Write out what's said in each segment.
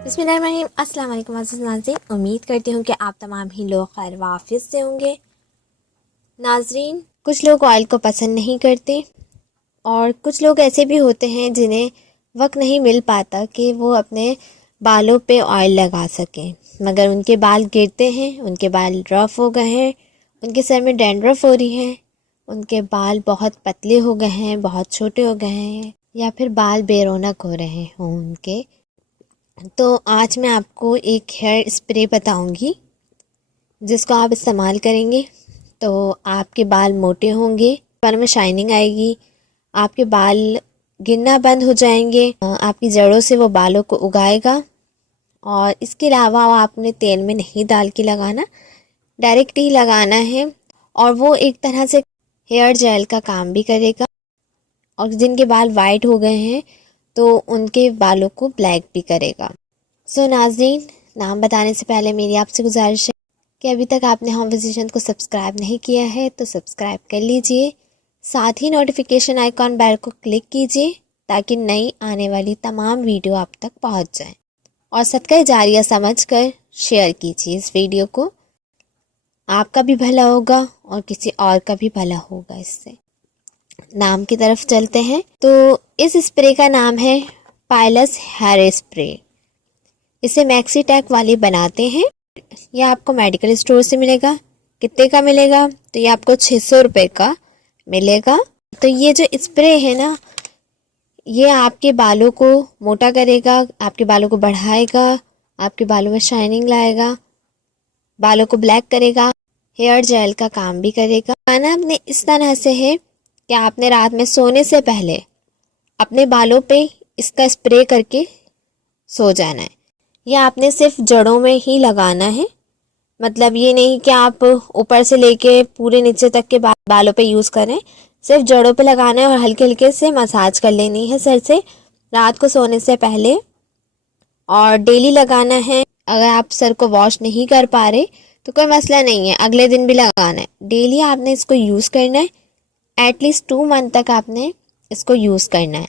बिस्मिल्लाहिर्रहमानिर्रहीम। अस्सलाम वालेकुम अज़ीज़ नाज़रीन, उम्मीद करती हूँ कि आप तमाम ही लोग खैर वाफिस से होंगे। नाज़रीन, कुछ लोग ऑयल को पसंद नहीं करते और कुछ लोग ऐसे भी होते हैं जिन्हें वक्त नहीं मिल पाता कि वो अपने बालों पे ऑयल लगा सकें, मगर उनके बाल गिरते हैं, उनके बाल रफ़ हो गए हैं, उनके सर में डैंड्रफ हो रही है, उनके बाल बहुत पतले हो गए हैं, बहुत छोटे हो गए हैं, या फिर बाल बेरौनक हो रहे हों उनके। तो आज मैं आपको एक हेयर स्प्रे बताऊंगी जिसको आप इस्तेमाल करेंगे तो आपके बाल मोटे होंगे, बालों में शाइनिंग आएगी, आपके बाल गिरना बंद हो जाएंगे, आपकी जड़ों से वो बालों को उगाएगा। और इसके अलावा आपने तेल में नहीं डाल के लगाना, डायरेक्ट ही लगाना है और वो एक तरह से हेयर जेल का काम भी करेगा। और जिनके बाल वाइट हो गए हैं तो उनके बालों को ब्लैक भी करेगा। सो नाज़रीन, नाम बताने से पहले मेरी आपसे गुजारिश है कि अभी तक आपने होम फिजिशियन को सब्सक्राइब नहीं किया है तो सब्सक्राइब कर लीजिए, साथ ही नोटिफिकेशन आइकॉन बेल को क्लिक कीजिए ताकि नई आने वाली तमाम वीडियो आप तक पहुंच जाए। और सदका जारिया समझकर शेयर कीजिए इस वीडियो को, आपका भी भला होगा और किसी और का भी भला होगा इससे। नाम की तरफ चलते हैं। तो इस स्प्रे का नाम है पायलस हेयर स्प्रे। इसे मैक्सी टैक वाले बनाते हैं। यह आपको मेडिकल स्टोर से मिलेगा। कितने का मिलेगा? तो ये आपको 600 रुपये का मिलेगा। तो ये जो स्प्रे है ना, ये आपके बालों को मोटा करेगा, आपके बालों को बढ़ाएगा, आपके बालों में शाइनिंग लाएगा, बालों को ब्लैक करेगा, हेयर जेल का काम भी करेगा। खाना अपने इस तरह से है कि आपने रात में सोने से पहले अपने बालों पे इसका स्प्रे करके सो जाना है। यह आपने सिर्फ जड़ों में ही लगाना है, मतलब ये नहीं कि आप ऊपर से लेके पूरे नीचे तक के बालों पे यूज़ करें, सिर्फ जड़ों पे लगाना है और हल्के हल्के से मसाज कर लेनी है सर से रात को सोने से पहले। और डेली लगाना है। अगर आप सर को वॉश नहीं कर पा रहे तो कोई मसला नहीं है, अगले दिन भी लगाना है। डेली आपने इसको यूज़ करना है, एटलीस्ट 2 मंथ तक आपने इसको यूज़ करना है।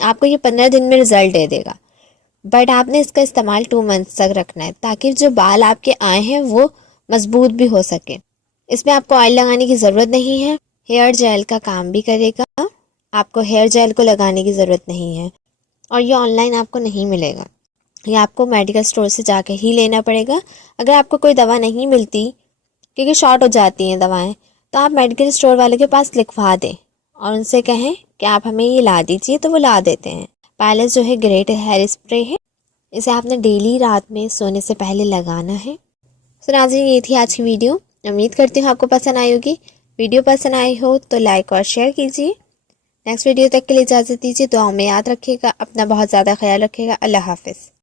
आपको ये 15 दिन में रिज़ल्ट दे देगा, बट आपने इसका इस्तेमाल 2 मंथ्स तक रखना है ताकि जो बाल आपके आए हैं वो मजबूत भी हो सके। इसमें आपको ऑयल लगाने की ज़रूरत नहीं है, हेयर जेल का काम भी करेगा। आपको हेयर जेल को लगाने की ज़रूरत नहीं है और ये ऑनलाइन आपको नहीं मिलेगा, ये आपको मेडिकल स्टोर से जाके ही लेना पड़ेगा। अगर आपको कोई दवा नहीं मिलती क्योंकि शॉर्ट हो जाती हैं दवाएं, तो आप मेडिकल स्टोर वाले के पास लिखवा दें और उनसे कहें कि आप हमें ये ला दीजिए, तो वो ला देते हैं। पायलस जो है ग्रेट हेयर स्प्रे है, इसे आपने डेली रात में सोने से पहले लगाना है। सो नाज़रीन, ये थी आज की वीडियो। उम्मीद करती हूँ आपको पसंद आई होगी। वीडियो पसंद आई हो तो लाइक और शेयर कीजिए। नेक्स्ट वीडियो तक के लिए इजाज़त दीजिए। दुआओं में याद रखिएगा, अपना बहुत ज़्यादा ख्याल रखिएगा। अल्लाह हाफिज़।